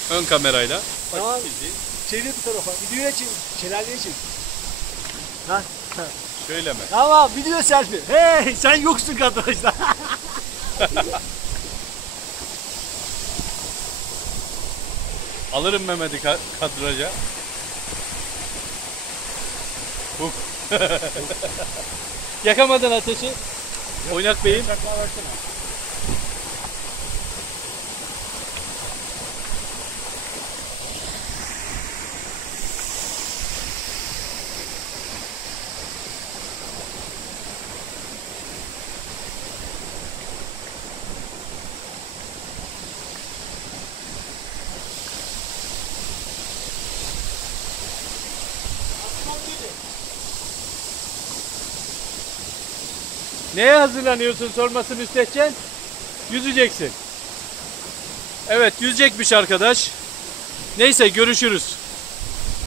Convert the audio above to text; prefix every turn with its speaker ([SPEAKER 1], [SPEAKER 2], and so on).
[SPEAKER 1] ön kamerayla.
[SPEAKER 2] Tamam. Çevir bu tarafa. Videoya çevir. Şelaleye çevir. Ha.
[SPEAKER 1] Şöyle mi?
[SPEAKER 2] Tamam. Video selfie. Hey, sen yoksun kadrajda.
[SPEAKER 1] Alırım Mehmet'i kadraja. Yakamadın ateşi. Oynak Bey'im. Neye hazırlanıyorsun sormasını müstehcen? Yüzeceksin. Evet, yüzecekmiş arkadaş. Neyse, görüşürüz.